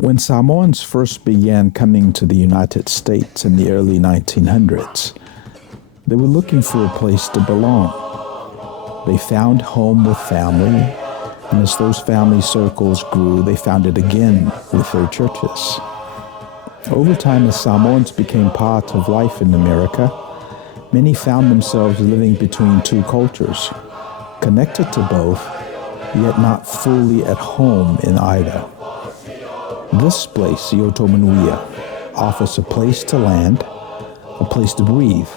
When Samoans first began coming to the United States in the early 1900s, they were looking for a place to belong. They found home with family, and as those family circles grew, they found it again with their churches. Over time, as Samoans became part of life in America, many found themselves living between two cultures, connected to both, yet not fully at home in either. This place, Manuia, offers a place to land, a place to breathe,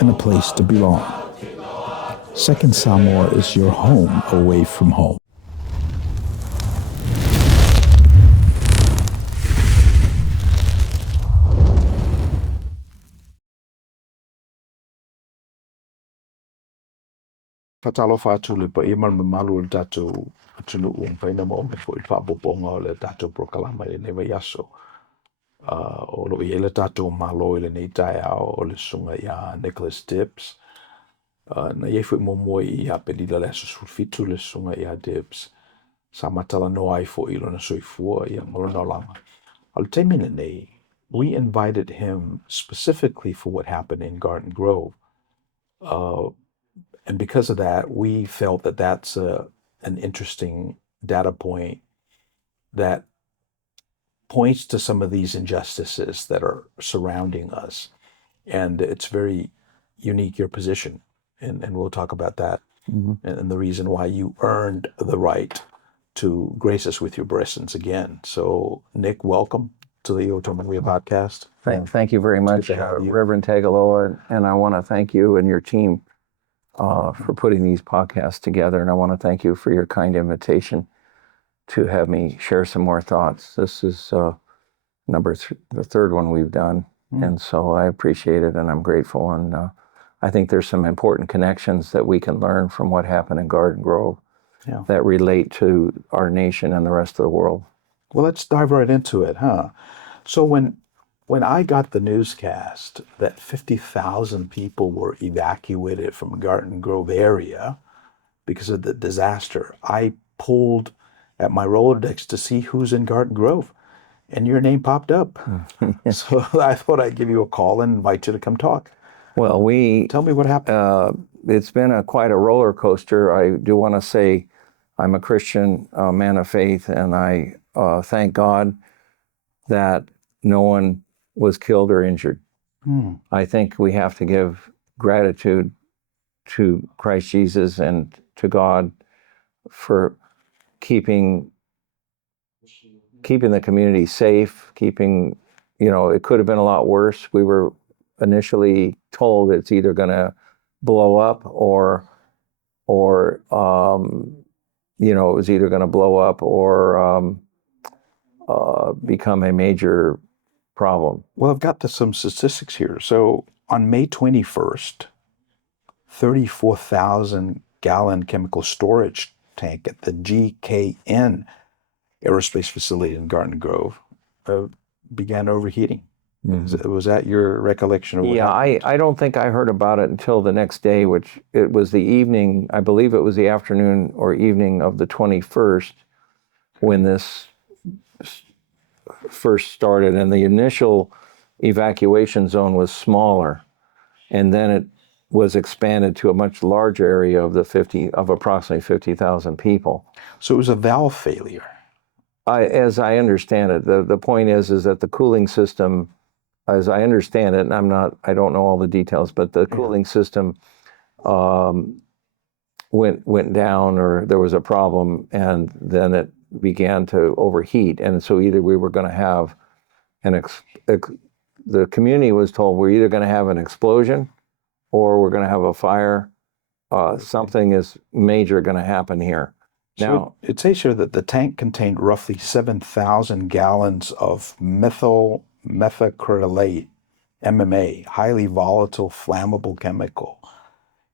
and a place to belong. Second Samoa is your home away from home. Talofa tulipa imal mamalu datu tunu paina mo me fo ipa bobonga le datu prokalama le neva yaso. O lo iele datu malo le nei tai o le sunga ya Nicholas Dibs. Na yefu mo mo I apelila le sulfitu le sunga ya Dibs. Samatala no ai fo ilo na soifua ya molona lama. Al temine nei, we invited him specifically for what happened in Garden Grove. And because of that, we felt that that's an interesting data point that points to some of these injustices that are surrounding us. And it's very unique, your position. And we'll talk about that and the reason why you earned the right to grace us with your presence again. So, Nick, welcome to the Manuia podcast. Thank you very much, Reverend Tagaloa. And I want to thank you and your team for putting these podcasts together. And I want to thank you for your kind invitation to have me share some more thoughts. This is the third one we've done. And so I appreciate it and I'm grateful. And I think there's some important connections that we can learn from what happened in Garden Grove that relate to our nation and the rest of the world. Well, let's dive right into it, huh? So when I got the newscast that 50,000 people were evacuated from Garden Grove area because of the disaster, I pulled at my Rolodex to see who's in Garden Grove, and your name popped up. So I thought I'd give you a call and invite you to come talk. Well, Tell me what happened. It's been quite a roller coaster. I do want to say I'm a Christian man of faith, and I thank God that no one was killed or injured. I think we have to give gratitude to Christ Jesus and to God for keeping the community safe, it could have been a lot worse. We were initially told it's either going to blow up or it was either going to blow up or become a major problem. Well, I've got some statistics here. So on May 21st, 34,000 gallon chemical storage tank at the GKN aerospace facility in Garden Grove began overheating. Was that your recollection of what happened? I don't think I heard about it until the next day, which it was the evening, I believe it was the afternoon or evening of the 21st when this first started, and the initial evacuation zone was smaller, and then it was expanded to a much larger area of approximately 50,000 people. So it was a valve failure. As I understand it, the point is that the cooling system, as I understand it, and I don't know all the details, but the cooling system went down, or there was a problem, and then it began to overheat. And so either we were going to have the community was told we're either going to have an explosion or we're going to have a fire. Something is major going to happen here. Now, so it says here that the tank contained roughly 7,000 gallons of methyl methacrylate, MMA, highly volatile, flammable chemical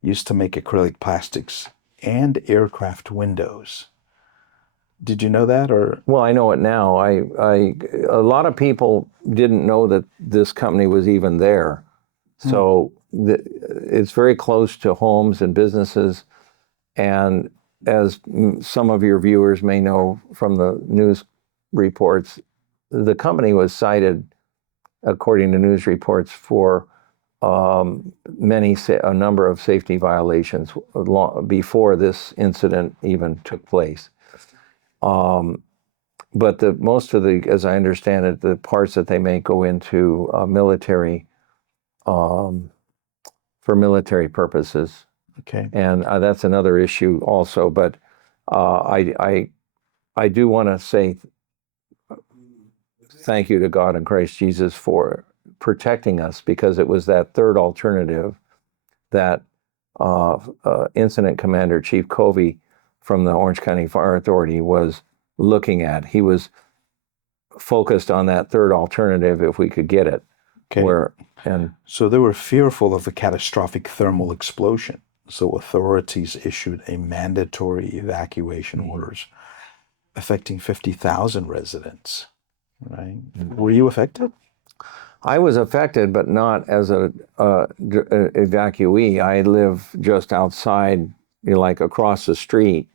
used to make acrylic plastics and aircraft windows. Did you know that, or? Well, I know it now. A lot of people didn't know that this company was even there. So it's very close to homes and businesses, and as some of your viewers may know from the news reports, the company was cited, according to news reports, for a number of safety violations before this incident even took place. But most of the, as I understand it, the parts that they make go into military, for military purposes. Okay. And that's another issue also. But I do want to say thank you to God and Christ Jesus for protecting us, because it was that third alternative that Incident Commander Chief Covey from the Orange County Fire Authority was looking at. He was focused on that third alternative if we could get it. Okay. So they were fearful of a catastrophic thermal explosion. So authorities issued a mandatory evacuation orders affecting 50,000 residents. Right? Were you affected? I was affected, but not as a evacuee. I live just outside, like across the street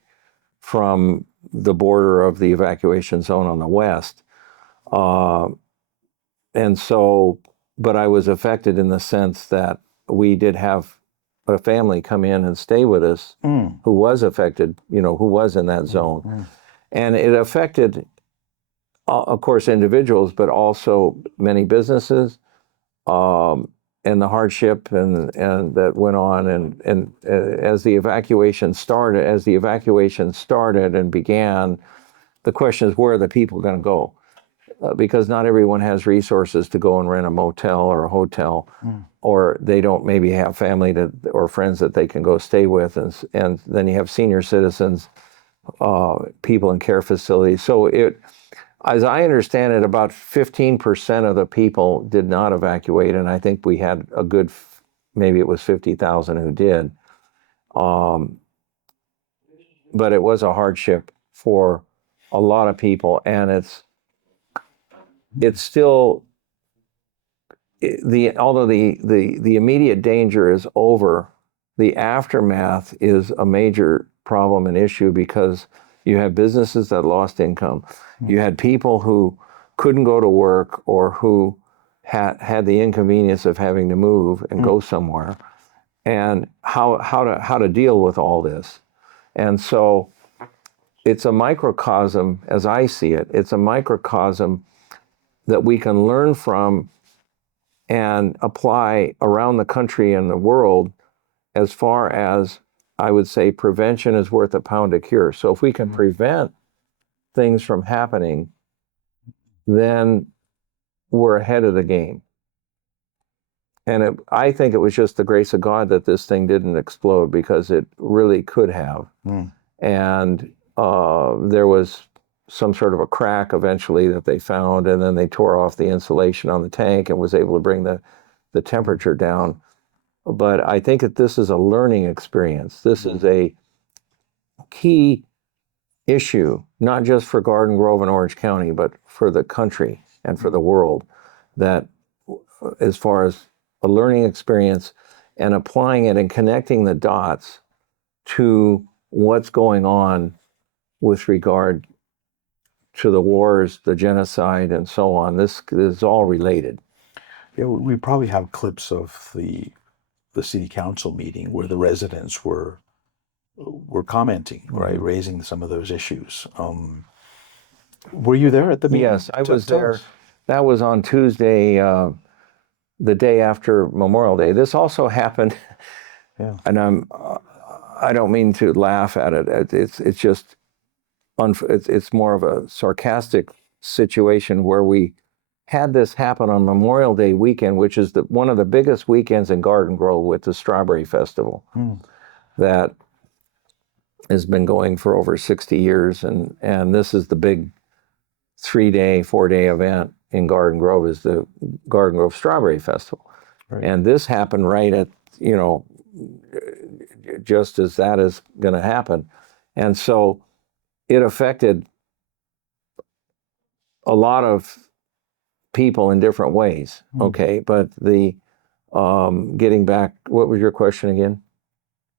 from the border of the evacuation zone on the west. And so, but I was affected in the sense that we did have a family come in and stay with us who was affected, who was in that zone. And it affected, of course, individuals, but also many businesses, and the hardship and that went on. And as the evacuation started and began, the question is, where are the people going to go? Because not everyone has resources to go and rent a motel or a hotel, or they don't maybe have family or friends that they can go stay with. And then you have senior citizens, people in care facilities. So as I understand it, about 15% of the people did not evacuate, and I think we had a good, maybe it was 50,000 who did. But it was a hardship for a lot of people, and it's still, although the immediate danger is over, the aftermath is a major problem and issue, because you have businesses that lost income. You had people who couldn't go to work, or who had the inconvenience of having to move and go somewhere, and how to deal with all this. And so it's a microcosm, as I see it. It's a microcosm that we can learn from and apply around the country and the world, as far as, I would say, prevention is worth a pound of cure. So if we can prevent things from happening, then we're ahead of the game. And I think it was just the grace of God that this thing didn't explode, because it really could have. And there was some sort of a crack eventually that they found, and then they tore off the insulation on the tank and was able to bring the temperature down. But I think that this is a learning experience. This is a key issue, not just for Garden Grove and Orange County, but for the country and for the world, that as far as a learning experience and applying it and connecting the dots to what's going on with regard to the wars, the genocide, and so on. This is all related. Yeah, we probably have clips of the city council meeting where the residents were commenting, right, raising some of those issues. Were you there at the meeting? Yes, I was there. That was on Tuesday, the day after Memorial Day. This also happened, and I don't mean to laugh at it. It's just it's more of a sarcastic situation, where we had this happen on Memorial Day weekend, which is one of the biggest weekends in Garden Grove, with the Strawberry Festival that has been going for over 60 years. And this is the big 3-day, 4-day event in Garden Grove, is the Garden Grove Strawberry Festival. Right. And this happened right at, just as that is going to happen. And so it affected a lot of people in different ways. Okay. But getting back, what was your question again?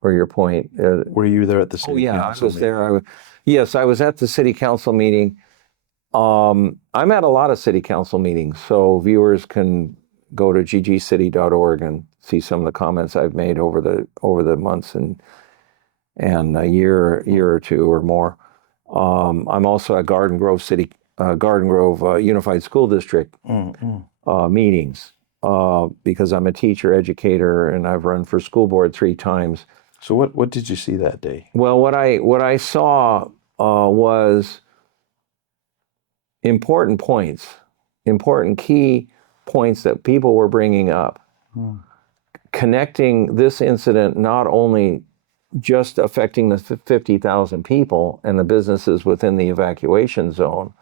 Or your point? Were you there at the city council I was there. Yes, I was at the city council meeting, I'm at a lot of city council meetings, so viewers can go to ggcity.org and see some of the comments I've made over the months and a year or two or more. I'm also at Garden Grove Unified School District meetings because I'm a teacher educator and I've run for school board 3 times. So what did you see that day? Well, what I saw was important key points that people were bringing up, connecting this incident not only just affecting the 50,000 people and the businesses within the evacuation zone,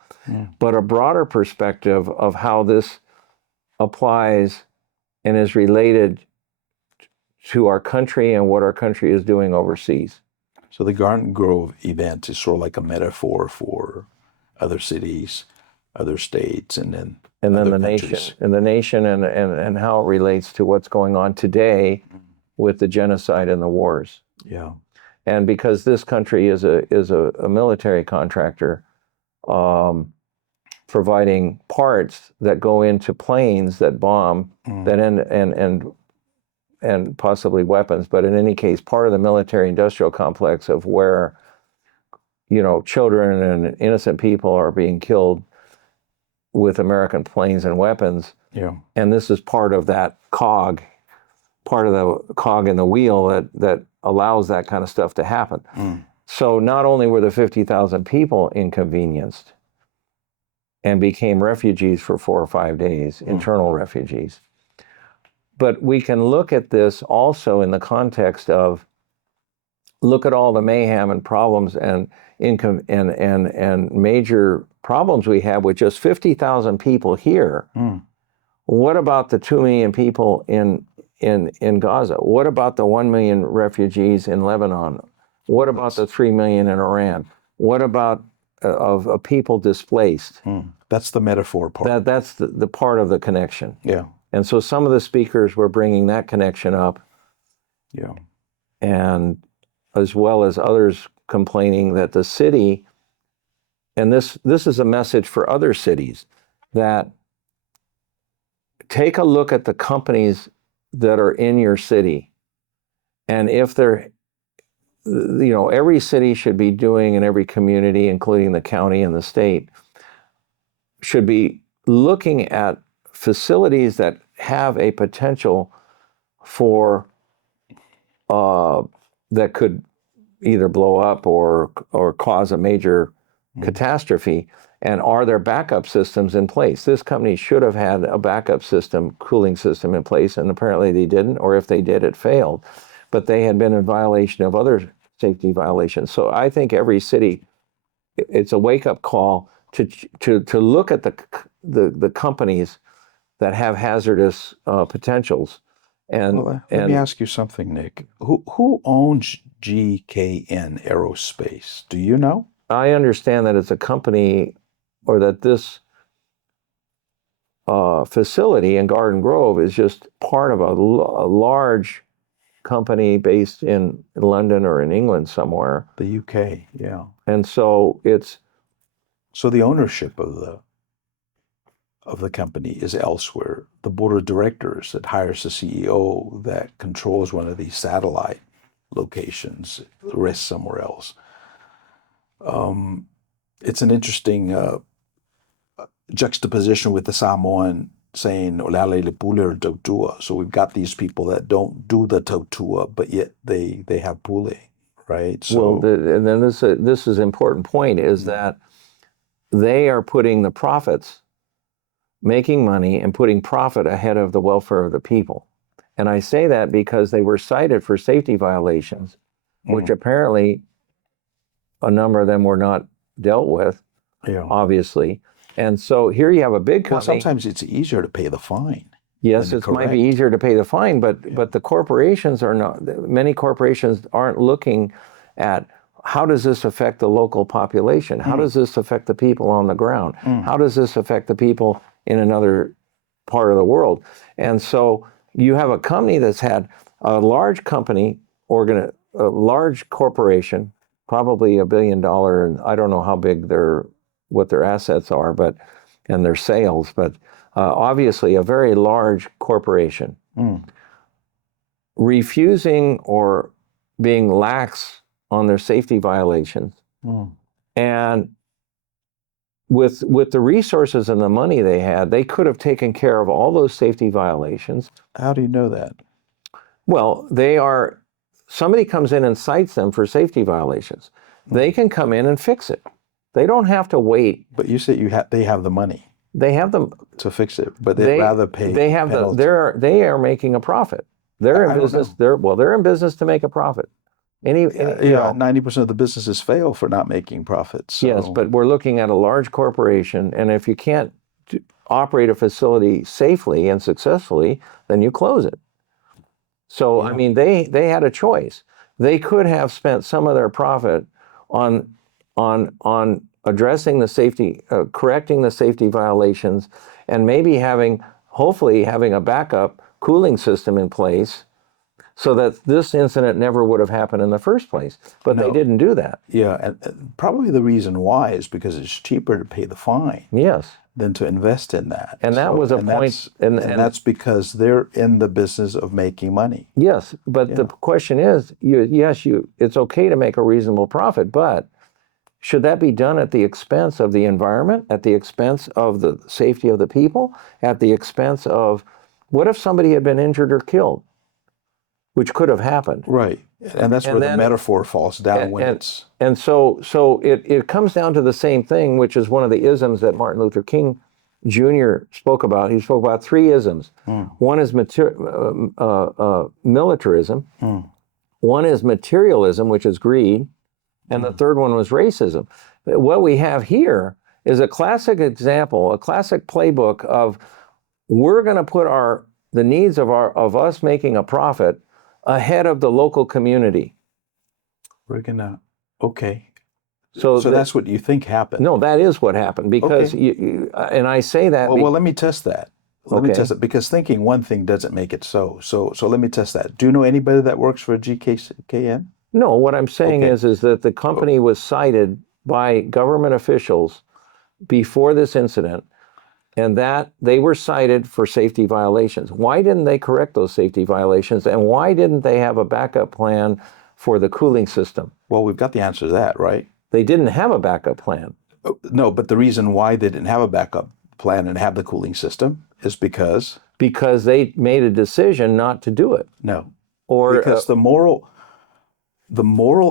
but a broader perspective of how this applies and is related to our country and what our country is doing overseas. So the Garden Grove event is sort of like a metaphor for other cities, other states, and then the countries. nation, and how it relates to what's going on today with the genocide and the wars. Yeah. And because this country is a military contractor, providing parts that go into planes that bomb, that and possibly weapons, but in any case, part of the military industrial complex of where, children and innocent people are being killed with American planes and weapons. Yeah. And this is part of that cog, part of the cog in the wheel that allows that kind of stuff to happen. So not only were the 50,000 people inconvenienced and became refugees for 4 or 5 days, internal refugees, but we can look at this also in the context of look at all the mayhem and problems and income and major problems we have with just 50,000 people here. What about the 2 million people in Gaza? What about the 1 million refugees in Lebanon? What about the 3 million in Iran? What about of people displaced? That's the metaphor part. That's the part of the connection. Yeah. And so some of the speakers were bringing that connection up. Yeah. And as well as others complaining that the city, and this is a message for other cities, that take a look at the companies that are in your city. And if they're, every city should be doing, and every community, including the county and the state, should be looking at facilities that have a potential for, that could either blow up or cause a major catastrophe, and are there backup systems in place? This company should have had a backup system, cooling system in place, and apparently they didn't, or if they did, it failed. But they had been in violation of other safety violations. So I think every city, it's a wake-up call to look at the companies that have hazardous potentials. And let me ask you something, Nick. Who owns GKN Aerospace? Do you know? I understand that it's a company, or that this facility in Garden Grove is just part of a large company based in London or in England somewhere. The UK, yeah. And so so the ownership of the company is elsewhere. The board of directors that hires the CEO that controls one of these satellite locations rests somewhere else. It's an interesting juxtaposition with the Samoan saying "Olale pule tautua." So we've got these people that don't do the tautua, but yet they have pule, right? So, well, and then this is an important point, is that they are putting the profits, making money and putting profit ahead of the welfare of the people. And I say that because they were cited for safety violations, which apparently a number of them were not dealt with, obviously. And so here you have a big company. Well, sometimes it's easier to pay the fine. Yes, it might be easier to pay the fine, but the corporations are not. Many corporations aren't looking at how does this affect the local population? How does this affect the people on the ground? How does this affect the people in another part of the world? And so you have a company that's had a large company, a large corporation, probably $1 billion, and I don't know how big their what their assets are, and their sales, but obviously a very large corporation refusing or being lax on their safety violations, and with the resources and the money they had, they could have taken care of all those safety violations. How do you know that? Well, somebody comes in and cites them for safety violations. They can come in and fix it. They don't have to wait. But you said they have the money. They have them to fix it, but they'd rather pay. They have they are making a profit. They're in business. They're in business to make a profit. 90% of the businesses fail for not making profits. So. Yes, but we're looking at a large corporation, and if you can't operate a facility safely and successfully, then you close it. So I mean, they had a choice. They could have spent some of their profit on addressing the safety, correcting the safety violations, and maybe hopefully having a backup cooling system in place so that this incident never would have happened in the first place. But they didn't do that. Yeah, and probably the reason why is because it's cheaper to pay the fine. Yes. Than to invest in that. And that was a point. And that's because they're in the business of making money. Yes, but the question is, it's okay to make a reasonable profit, but should that be done at the expense of the environment, at the expense of the safety of the people, at the expense of, what if somebody had been injured or killed, which could have happened? Right, and that's where the metaphor falls down And so it comes down to the same thing, which is one of the isms that Martin Luther King Jr. spoke about. He spoke about 3 isms. One is militarism. One is materialism, which is greed. And the third one was racism. What we have here is a classic example, a classic playbook of, we're going to put the needs of us making a profit ahead of the local community. We're gonna, okay. So that's what you think happened? No, that is what happened, because and I say that. Well, let me test that. Let me test it, because thinking one thing doesn't make it so. So let me test that. Do you know anybody that works for GKN? No, what I'm saying is that the company was cited by government officials before this incident, and that they were cited for safety violations. Why didn't they correct those safety violations, and why didn't they have a backup plan for the cooling system? Well, we've got the answer to that, right? They didn't have a backup plan. No, but the reason why they didn't have a backup plan and have the cooling system is because they made a decision not to do it. No, or because the moral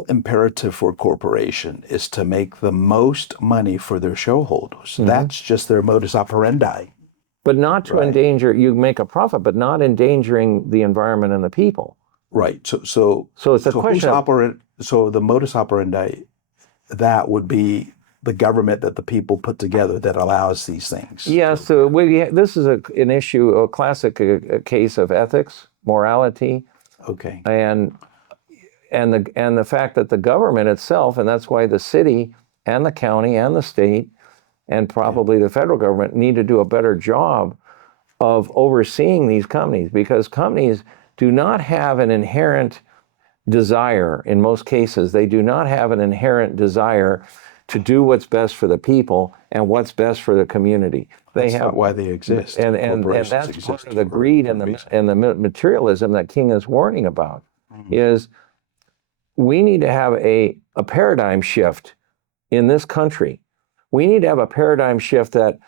imperative for a corporation is to make the most money for their shareholders. That's just their modus operandi. But not to endanger, you make a profit, but not endangering the environment and the people. Right. So it's a question. So the modus operandi, that would be the government that the people put together that allows these things. Yeah. So this is an issue, a classic case of ethics, morality. Okay. And the fact that the government itself, and that's why the city and the county and the state and probably the federal government need to do a better job of overseeing these companies, because companies do not have an inherent desire, in most cases, they do not have an inherent desire to do what's best for the people and what's best for the community. That's not why they exist. And that's part of the greed and the materialism that King is warning about, is we need to have a paradigm shift in this country. We need to have a paradigm shift that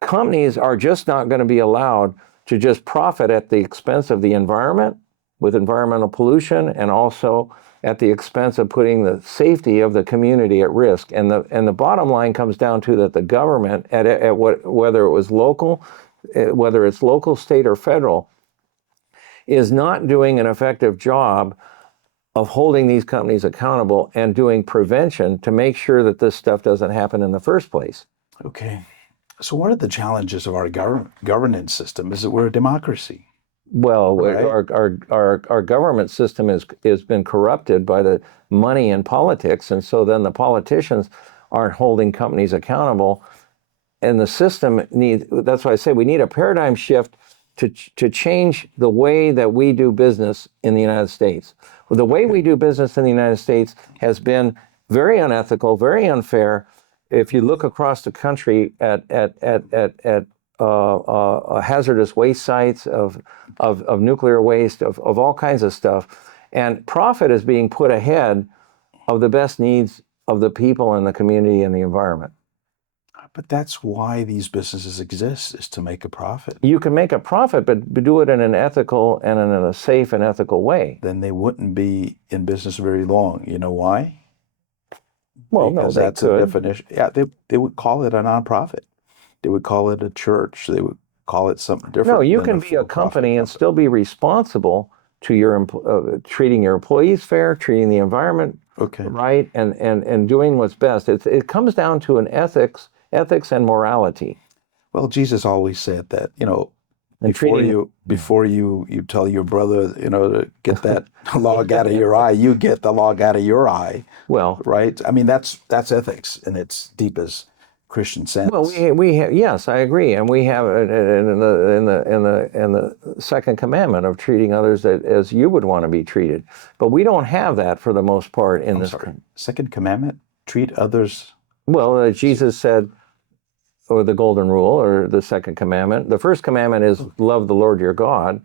companies are just not going to be allowed to just profit at the expense of the environment with environmental pollution, and also at the expense of putting the safety of the community at risk. And the bottom line comes down to that the government, whether it's local, state, or federal, is not doing an effective job of holding these companies accountable and doing prevention to make sure that this stuff doesn't happen in the first place. Okay. So one of the challenges of our governance system is that we're a democracy. Well, right? our government system has been corrupted by the money in politics, and so then the politicians aren't holding companies accountable. And the system that's why I say we need a paradigm shift to change the way that we do business in the United States. Well, the way we do business in the United States has been very unethical, very unfair, if you look across the country at hazardous waste sites of nuclear waste, of all kinds of stuff, and profit is being put ahead of the best needs of the people and the community and the environment. But that's why these businesses exist, is to make a profit. You can make a profit, but do it in an ethical and in a safe and ethical way. Then they wouldn't be in business very long. You know why? Well, Because no, they that's could. a definition. Yeah, they would call it a nonprofit. They would call it a church. They would call it something different. No, you can be a company and still be responsible to your treating your employees fair, treating the environment right, and doing what's best. It comes down to an ethics and morality. Well, Jesus always said that, And before you tell your brother, to get that log out of your eye, you get the log out of your eye. Well, right? I mean, that's ethics in its deepest Christian sense. Well, we have, yes, I agree, and we have it in the second commandment of treating others as you would want to be treated. But we don't have that for the most part in this. Second commandment, treat others. Well, Jesus said, or the golden rule, or the second commandment. The first commandment is love the Lord your God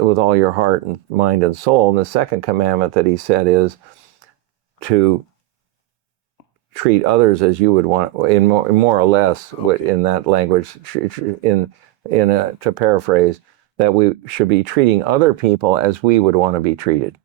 with all your heart and mind and soul. And the second commandment that he said is to treat others as you would want, in more or less, in that language, to paraphrase, that we should be treating other people as we would want to be treated.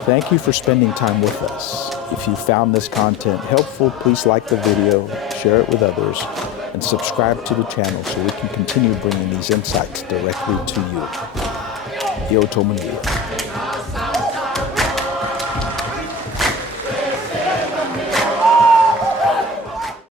Thank you for spending time with us. If you found this content helpful, please like the video, share it with others, and subscribe to the channel so we can continue bringing these insights directly to you. Manuia.